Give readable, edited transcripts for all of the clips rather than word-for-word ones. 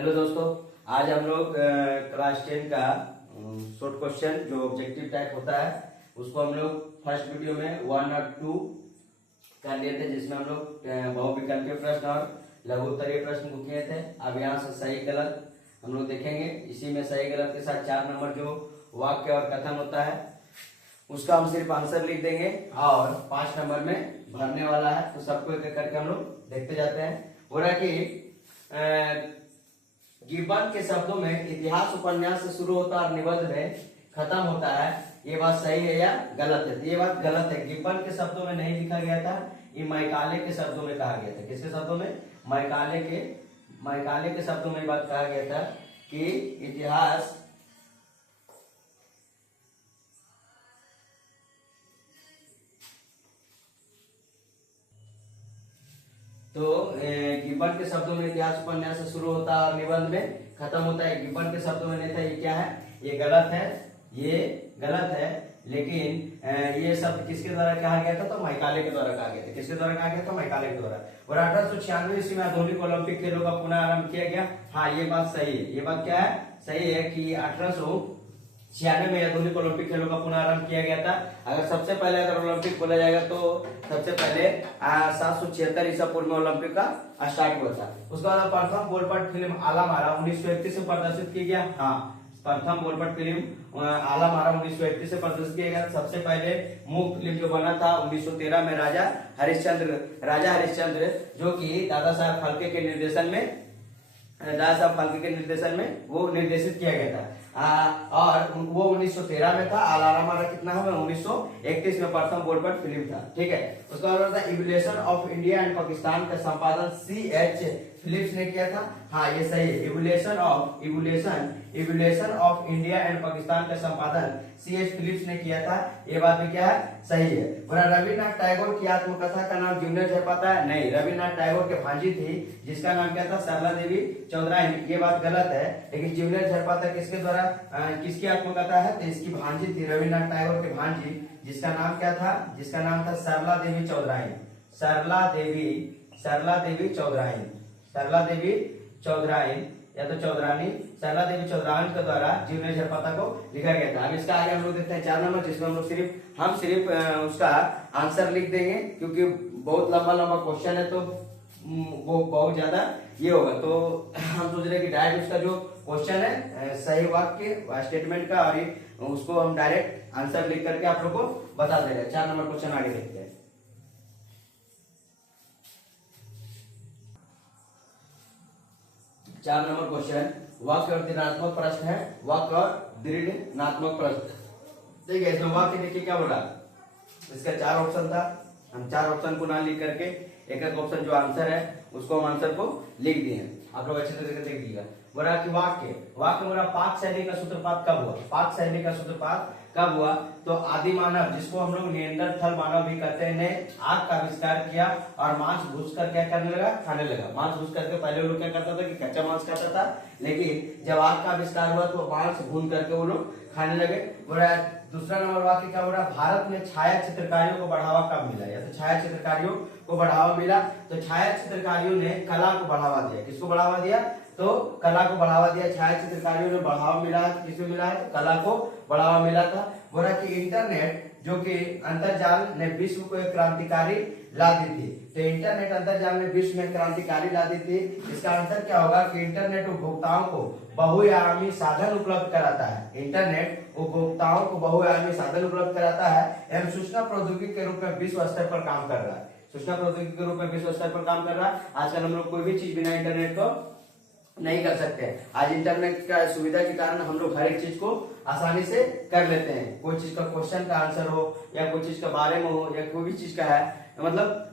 Hello दोस्तों, आज हम लोग क्लास 10 का शॉर्ट क्वेश्चन जो ऑब्जेक्टिव टाइप होता है उसको हम लोग फर्स्ट वीडियो में 1 और 2 कर लिए थे, जिसमें हम लोग बहुविकल्पीय प्रश्न और लघु उत्तरीय प्रश्न को किए थे। अब यहाँ से सही गलत हम लोग देखेंगे। इसी में सही गलत के साथ 4 नंबर जो वाक्य और कथन होता है उसका हम सिर्फ आंसर लिख देंगे और 5 नंबर में भरने वाला है। तो सबको एक एक करके हम लोग देखते जाते हैं। हो रहा है कि गिब्बन के शब्दों में इतिहास उपन्यास से शुरू होता है और निबंध में खत्म होता है। ये बात सही है या गलत है? ये बात गलत है। गिब्बन के शब्दों में नहीं लिखा गया था, ये मैकाले के शब्दों में कहा गया था। किसके शब्दों में? मैकाले के शब्दों में बात कहा गया था कि इतिहास तो गिब्बन के शब्दों में इतिहास उपन्यास से शुरू होता है और निबंध में खत्म होता है। गिब्बन के शब्दों में नहीं था। ये क्या है? ये गलत है, ये गलत है। लेकिन ये शब्द किसके द्वारा कहा गया था? तो मैकाले के द्वारा कहा गया था। किसके द्वारा कहा गया था? मैकाले के द्वारा। और 1896 ईस्वी में आधुनिक ओलंपिक खेलों का पुनः आरंभ किया गया। हाँ, ये बात सही है। ये बात क्या है? सही है कि 1896 में आधुनिक ओलंपिक खेलों का पुनः आरंभ किया गया था। अगर सबसे पहले अगर ओलंपिक बोला जाएगा तो सबसे पहले 776 ईसा पूर्व में ओलंपिक का स्टार्ट हुआ था। उसके बाद प्रथम बोलपट फिल्म आला मारा 1931 में प्रदर्शित किया गया। हाँ, प्रथम बोलपट फिल्म आला मारा 1931 से प्रदर्शित किया गया। सबसे पहले मूक फिल्म जो बना था 1913 में राजा हरिश्चंद्र जो कि दादा साहब फाल्के के निर्देशन में वो निर्देशित किया गया था। और वो 1913 में था। आला मारा कितना है? 1931 में प्रथम बोलपट फिल्म था। ठीक है। उसके बाद था evolution of India and Pakistan का संपादन C.H. फिलिप्स ने किया था। हाँ, ये सही है। Evolution of India and Pakistan का संपादन C.H. फिलिप्स ने किया था। ये बात भी क्या है? सही है। रविन्द्रनाथ टैगोर की आत्मकथा का नाम जूनियर झरपाता है? नहीं, रविन्द्रनाथ टैगोर के भांजी थी जिसका नाम क्या था? सरला देवी चौधराइन। ये बात गलत है। लेकिन जूनियर झरपाता किसके द्वारा किसकी आत्मकथा है? तो इसकी भांजी थी, रविन्द्रनाथ टैगोर के भांजी, जिसका नाम क्या था? जिसका नाम था सरला देवी चौधराइन। सरला देवी चौधराइन या तो चौधरानी, सरला देवी चौधरानी के द्वारा जूनियर झरपाता को लिखा गया था। अब इसका आगे हम लोग देखते हैं 4 नंबर, जिसमें हम लोग सिर्फ उसका आंसर लिख देंगे क्योंकि बहुत लंबा क्वेश्चन है तो वो बहुत ज्यादा ये होगा। तो हम सोच रहे हैं कि डायरेक्ट उसका जो क्वेश्चन है सही वाक्य स्टेटमेंट का और उसको हम डायरेक्ट आंसर लिख करके आप लोग को बता देगा। 4 नंबर क्वेश्चन आगे देखते हैं। 4 नंबर क्वेश्चन वाक्य और दृढ़ात्मक प्रश्न है। वाक्य और दृढ़ात्मक प्रश्न। ठीक है, इसमें वाक्य देखिए क्या बोला। इसका 4 ऑप्शन था। हम 4 ऑप्शन को ना लिख करके एक ऑप्शन जो आंसर है उसको हम आंसर को लिख दिए। आप लोग अच्छे तरीके से देख लीजिएगा। बोला कि वाक्य बोला पाक शैली का सूत्रपात कब हुआ? पाक शैली का सूत्रपात कब हुआ? तो आदि मानव, जिसको हम लोग निएंडरथल मानव भी कहते हैं, ने आग का आविष्कार किया और मांस भूज कर क्या करने लगा? खाने लगा। मांस भूज करके पहले वो लोग क्या करता था कि कच्चा मांस खाता था, लेकिन जब आग का आविष्कार हुआ तो मांस भून करके वो लोग खाने लगे। बोला दूसरा नंबर वाक्य क्या बोला? भारत में छाया चित्रकारियों को बढ़ावा कब मिला? या तो छाया चित्रकारियों को बढ़ावा मिला तो छाया चित्रकारियों ने कला को बढ़ावा दिया। किसको बढ़ावा दिया? तो कला को बढ़ावा दिया। छाया चित्रकारियों ने बढ़ावा मिला। किसको मिला है? कला को बढ़ावा मिला था। बोला कि इंटरनेट जो कि अंतरजाल ने विश्व को एक क्रांतिकारी ला दी थी। तो इंटरनेट अंतरजाल ने विश्व में क्रांतिकारी ला दी थी। इसका आंसर क्या होगा कि इंटरनेट उपभोक्ताओं को बहुआयामी साधन उपलब्ध कराता है। इंटरनेट उपभोक्ताओं को बहुआयामी साधन उपलब्ध कराता है एवं सूचना प्रौद्योगिकी के रूप में विश्व स्तर पर काम कर रहा है। सूचना प्रौद्योगिकी के रूप में विश्व स्तर पर काम कर रहा है। आजकल हम लोग कोई भी चीज बिना इंटरनेट को नहीं कर सकते। आज इंटरनेट का सुविधा के कारण हम लोग हर एक चीज को आसानी से कर लेते हैं। कोई चीज का क्वेश्चन का आंसर हो या कोई चीज के बारे में हो या कोई भी चीज का है, मतलब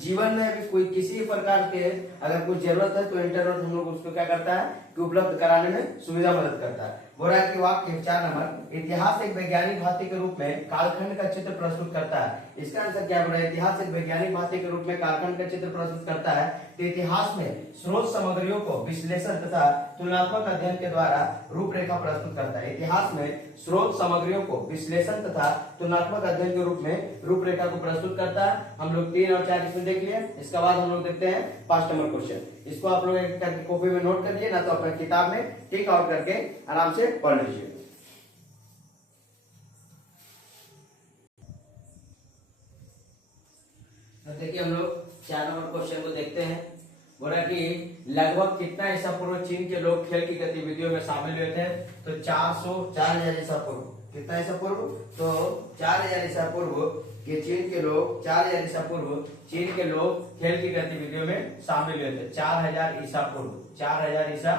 जीवन में भी कोई किसी प्रकार के अगर कोई जरूरत है तो इंटरनेट हम लोग उसको क्या करता है कि उपलब्ध कराने में सुविधा मदद करता है। बोला कि वाक्य 4 नंबर, इतिहास एक वैज्ञानिक भांति के रूप में कालखंड का चित्र प्रस्तुत करता है। इसका आंसर क्या बोला? इतिहास एक वैज्ञानिक भांति के रूप में कालखंड का चित्र प्रस्तुत करता है। तो इतिहास में स्रोत सामग्रियों को विश्लेषण तथा तुलनात्मक अध्ययन के द्वारा रूपरेखा प्रस्तुत करता है। इतिहास में स्रोत सामग्रियों को विश्लेषण तथा तुलनात्मक अध्ययन के रूप में रूपरेखा को प्रस्तुत करता है। हम लोग 3 और 4 इसमें देख लिए। इसके बाद हम लोग देखते हैं 5 नंबर क्वेश्चन। इसको आप लोग एक करके कॉपी में नोट कर लिए, ना तो अपने किताब में टिक आउट करके आराम से पढ़ लीजिए। देखिए हम लोग 4 नंबर क्वेश्चन को देखते हैं। बोला कि लगभग कितना ईसा पूर्व चीन के लोग खेल की गतिविधियों में शामिल हुए थे? तो 4,000 ईसा पूर्व। कितना ईसा पूर्व? तो 4,000 ईसा पूर्व के चीन के लोग 4,000 ईसा पूर्व चीन के लोग खेल की गतिविधियों में शामिल हुए थे। 4,000 ईसा पूर्व, 4,000 ईसा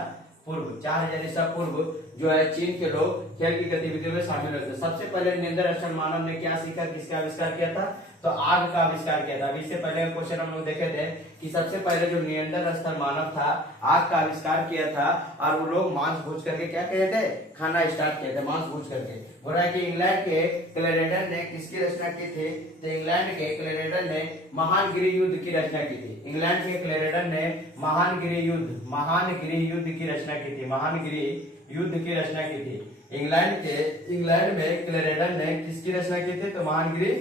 पूर्व, 4,000 ईसा पूर्व जो है चीन के लोग खेल की गतिविधियों में शामिल हुए थे। सबसे पहले नियंत्रण मानव ने क्या सीखा, किसका आविष्कार किया था? तो आग का आविष्कार किया था। अभी इससे पहले क्वेश्चन हम लोग देखे थे कि सबसे पहले जो नियंत्रण मानव था आग का आविष्कार किया था, और वो लोग मांस भूज करके क्या कहते थे? खाना स्टार्ट किए थे मांस भूज करके। बोल रहा है कि इंग्लैंड के क्लेरेडन ने किसकी रचना की थी? तो इंग्लैंड के क्लेरेडन ने महान गृह युद्ध की रचना की थी। इंग्लैंड के क्लेरेडन ने महान गृह युद्ध की रचना की थी। महान गृह युद्ध की रचना की थी। इंग्लैंड में क्लेरेडन ने किसकी रचना की थी? तो महान गृह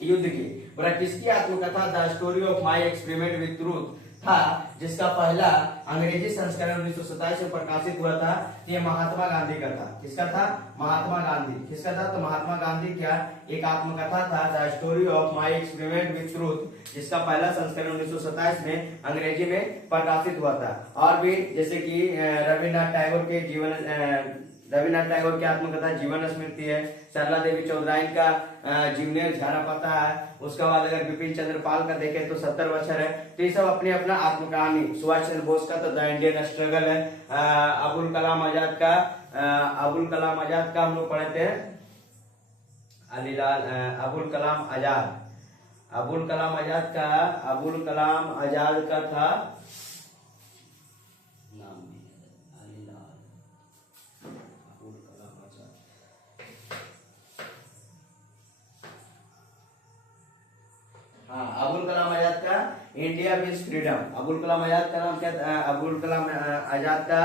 युद्ध की। बोला किसकी आत्मकथा the story of my experiment with truth था, जिसका पहला अंग्रेजी संस्करण 1927 में प्रकाशित हुआ था। ये महात्मा गांधी का था। किसका था? महात्मा गांधी। किसका था? तो महात्मा गांधी क्या एक आत्मकथा था the story of my experiment with truth, जिसका पहला संस्करण 1927 में अंग्रेजी में प्रकाशित हुआ था। और भी जैसे कि रविन्द्रनाथ टैगोर की आत्मकथा जीवन स्मृति है। सरला देवी चौधराइन का जीवनेर झारा पता है। उसके बाद अगर बिपिन चंद्र पाल का देखें तो 70 बच्चर है। तो ये सब अपने अपना आत्मकहानी। सुभाष चंद्र बोस का तो द इंडियन स्ट्रगल है। अबुल कलाम आजाद का हम लोग पढ़ते हैं अबुल कलाम आजाद का था अबुल कलाम आजाद का इंडिया विज फ्रीडम। अबुल कलाम आजाद का नाम क्या था? अबुल कलाम आजाद का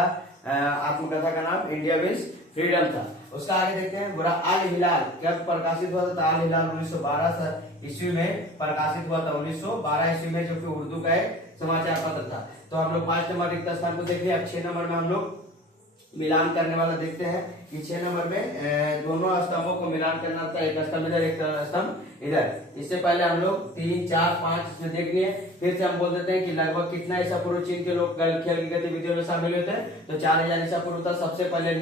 आत्मकथा का नाम इंडिया विज फ्रीडम था। उसका आगे देखते हैं। बुरा अल हिलाल कब प्रकाशित हुआ था? अल हिलाल 1912 ईस्वी में प्रकाशित हुआ था। 1912 ईस्वी में, जो कि उर्दू का एक समाचार पत्र था। तो हम लोग 5 नंबर रिक्त स्थान को देख लिया। अब 6 नंबर में हम लोग मिलान करने वाला देखते हैं कि 6 नंबर में दोनों स्तंभों को मिलान करना होता है। एक स्तंभ इधर, एक स्तंभ इधर। इससे पहले हम लोग 3, 4, 5 इसमें देख लिए। फिर से हम बोल देते हैं कि लगभग कितना ईसा पूर्व चीन के लोग खेल की गतिविधियों में शामिल हुए थे? तो 4,000 ईसा पूर्व था। सबसे पहले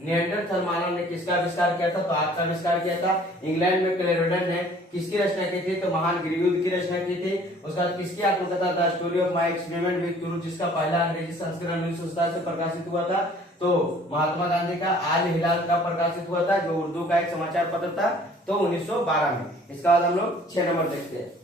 नियंत्रण मानव ने किसका आविष्कार किया था? तो आग का आविष्कार किया था। इंग्लैंड में क्लेरेडन ने किसकी रचना की थी? तो महान गृह युद्ध की रचना की थी। उसके बाद किसकी आत्मकथा the story of my experiment with truth, जिसका पहला अंग्रेजी संस्करण 1927 से प्रकाशित हुआ था। तो महात्मा गांधी का आल हिलाल का प्रकाशित हुआ था, जो उर्दू का एक समाचार पत्र था, तो 1912 में। इसके बाद हम लोग 6 नंबर देखते हैं।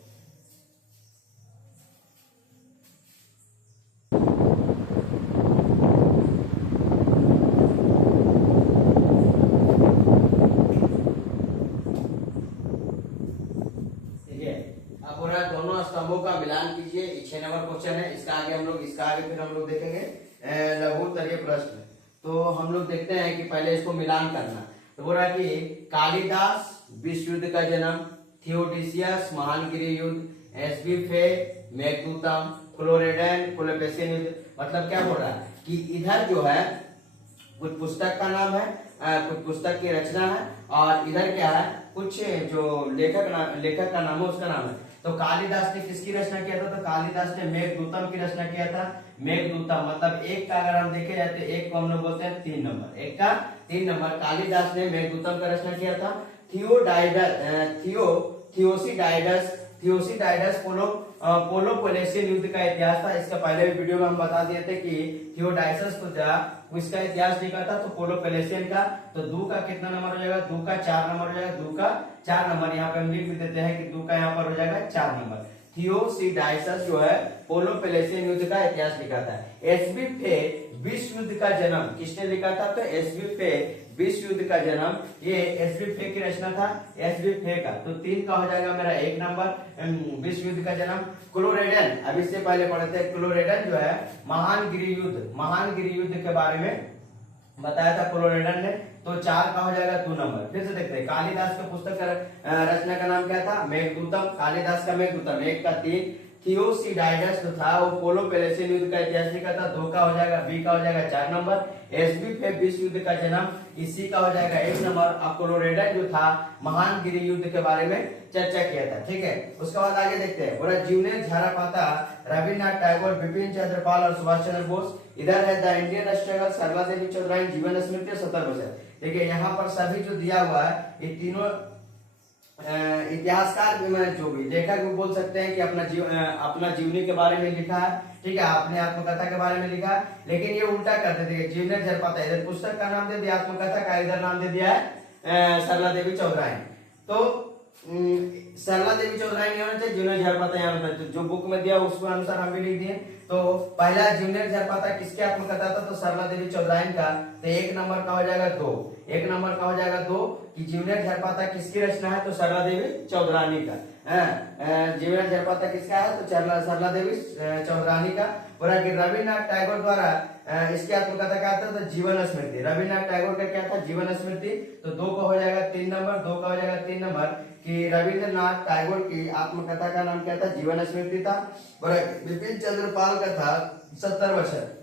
दोनों स्तंभों का मिलान कीजिए। 6 नंबर क्वेश्चन है। इसका आगे फिर हम लोग देखेंगे लघु उत्तरीय प्रश्न। तो हम लोग देखते हैं कि पहले इसको मिलान करना। तो बोल रहा कि कालिदास विश्व युद्ध का जन्म, थियोडिसियस महान गृह युद्ध, एसबी फे मेघदूतम, क्लोरेडन कोलोपेशियन युद्ध। मतलब क्या बोल रहा है कि इधर जो है कुछ पुस्तक का नाम है, कुछ पुस्तक की रचना है, और इधर क्या है कुछ जो लेखक का नाम है, उसका नाम है। तो कालिदास ने किसकी रचना किया था? तो कालिदास ने मेघदूतम की रचना किया था। मेघदूतम मतलब एक का अगर हम देखे जाते हैं, एक को हम लोग बोलते हैं 3 नंबर, एक का 3 नंबर। कालिदास ने मेघदूतम का रचना किया था। थियोसीडाइडस पोलोपोलेशियन युद्ध का इतिहास था। इसका पहले भी वीडियो में हम बता दिए थे कि थियोडाइसस तो इसका इतिहास लिखा था, तो पोलोपेलेशियन का। तो 2 का कितना नंबर हो जाएगा? 2 का 4 नंबर हो जाएगा। 2 का 4 नंबर यहाँ पे हम लिख भी देते हैं कि 2 का यहाँ पर हो जाएगा 4 नंबर। थियोसीडाइसस जो है पोलोपेलेशियन युद्ध का इतिहास लिखा था। एसबी फे विश्व युद्ध का जन्म किसने लिखा था? तो एसबी फे विश्व युद्ध का जन्म, ये एसबी फे की रचना था, एसबी फे का, तो 3 का हो जाएगा मेरा 1 नंबर। विश्व युद्ध का जन्म क्लोरेडन, अब इससे पहले पढ़े थे, क्लोरेडन जो है महान गिरि युद्ध के बारे में बताया था क्लोरेडन ने, तो 4 का हो जाएगा 2 नंबर। फिर से देखते हैं, कालिदास का पुस्तक का रचना का नाम क्या था, मेघदूतम, कालिदास का मेघदूतम, 1 का 3। थियोसिडाइडस जो था वो पोलो पेलेसियन युद्ध का इतिहास लिखा था, 2 का हो जाएगा, बी का हो जाएगा 4 नंबर। एसबी फे विश्व युद्ध का जन्म, इसी का हो जाएगा 1 नंबर। अब क्लोरेडन जो था महान गिरि युद्ध के बारे में चर्चा किया था, ठीक है। उसके बाद आगे देखते हैं, बोला जीवनेर झारापाता, रविन्द्रनाथ टैगोर, बिपिन चंद्र पाल और सुभाष चंद्र बोस। इधर है द इंडियन स्ट्रगल, सरला देवी चौधरी, जीवन स्मृति, 70 बचत। देखिए यहाँ पर सभी जो दिया हुआ है, ये तीनों इतिहासकार भी, मैंने जो भी लेखक भी बोल सकते हैं कि अपना जीवनी के बारे में लिखा है, ठीक है, अपने आत्मकथा के बारे में लिखा है, लेकिन ये उल्टा करते थे। जीवनेर झारापाता, इधर पुस्तक का नाम दे दिया, आत्मकथा का इधर नाम दे दिया है सरला देवी चौधरी। तो सरला देवी चौधरी नहीं होना चाहिए, जीवनेर झारापाता यहाँ होना चाहिए, जो बुक में दिया उसके अनुसार हम भी लिख दिए। तो पहला जीवनेर झारापाता किसकी आत्मकथा था, तो सरला देवी चौधरी का, तो 1 नंबर का हो जाएगा 2, 1 नंबर का हो जाएगा 2 कि जीवनेर झारापाता किसकी रचना है, तो सरला देवी चौधरी का। जीवनेर झारापाता किसका है, तो सरला देवी चौधरी का। बोला कि रविन्द्रनाथ टैगोर द्वारा इसकी आत्मकथा क्या था, तो जीवन स्मृति, रविन्द्रनाथ टैगोर का क्या था, जीवन स्मृति, तो 2 का हो जाएगा 3 नंबर, 2 का हो जाएगा 3 नंबर कि रविन्द्रनाथ टैगोर की आत्मकथा का नाम क्या था, जीवन स्मृति था। बोला बिपिन चंद्र पाल का था 70 बचत,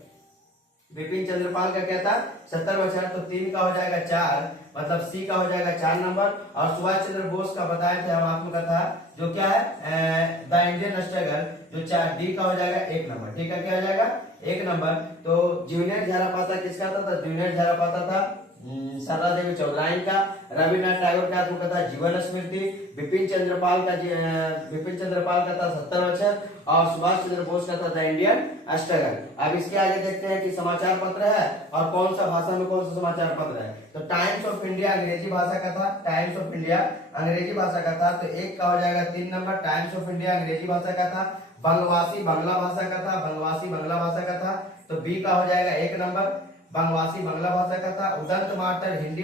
बिपिन चंद्र पाल का क्या था, 70 बचत, तो 3 का हो जाएगा 4, मतलब सी का हो जाएगा 4 नंबर। और सुभाष चंद्र बोस का बताए थे हम आत्मकथा, जो क्या है द इंडियन स्ट्रगल, जो 4, डी का हो जाएगा 1 नंबर, ठीक है, क्या हो जाएगा 1 नंबर। तो जीवनेर झारापाता किसका था, तो जीवनेर झारापाता था सरला देवी चौधरी का। रविन्द्रनाथ टैगोर का आत्मकथा जीवन स्मृति, बिपिन चंद्र पाल का था 70 बचत, और सुभाष चंद्र बोस का था द इंडियन स्ट्रगल। अब इसके आगे देखते हैं कि समाचार पत्र है और कौन सा भाषा में कौन सा समाचार पत्र है, तो टाइम्स ऑफ इंडिया अंग्रेजी भाषा का था, टाइम्स ऑफ इंडिया अंग्रेजी भाषा का था, तो 1 का हो जाएगा 3 नंबर, टाइम्स ऑफ इंडिया अंग्रेजी भाषा का था। बंगवासी बांग्ला भाषा का था, बंगवासी बांग्ला भाषा का था, तो बी का हो जाएगा 1 नंबर, बंगवासी बांग्ला भाषा का था। उदंत मातर हिंदी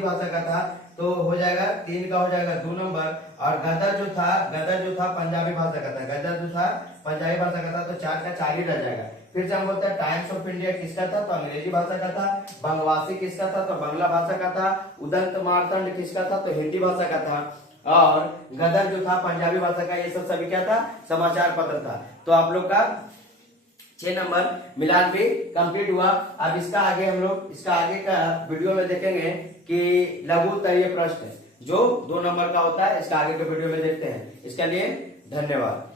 भाषा का था, तो हो जाएगा 3 का हो जाएगा 2 नंबर। और गदर जो था पंजाबी भाषा का था, गदर जो था पंजाबी भाषा का था, तो 4 का 4 ही रह जाएगा। फिर से हम बोलते हैं टाइम्स ऑफ इंडिया किसका था, तो अंग्रेजी भाषा का था। बंगवासी किसका था, तो बांग्ला भाषा का था। उदंत मार्तंड किसका था, तो हिंदी भाषा का था। और गदर जो था पंजाबी भाषा का। ये सब सभी क्या था, समाचार पत्र था। तो आप लोग का 6 नंबर मिलान भी कंप्लीट हुआ। अब इसका आगे का वीडियो में देखेंगे कि लघु उत्तरीय प्रश्न जो 2 नंबर का होता है, इसका आगे के वीडियो में देखते हैं। इसके लिए धन्यवाद।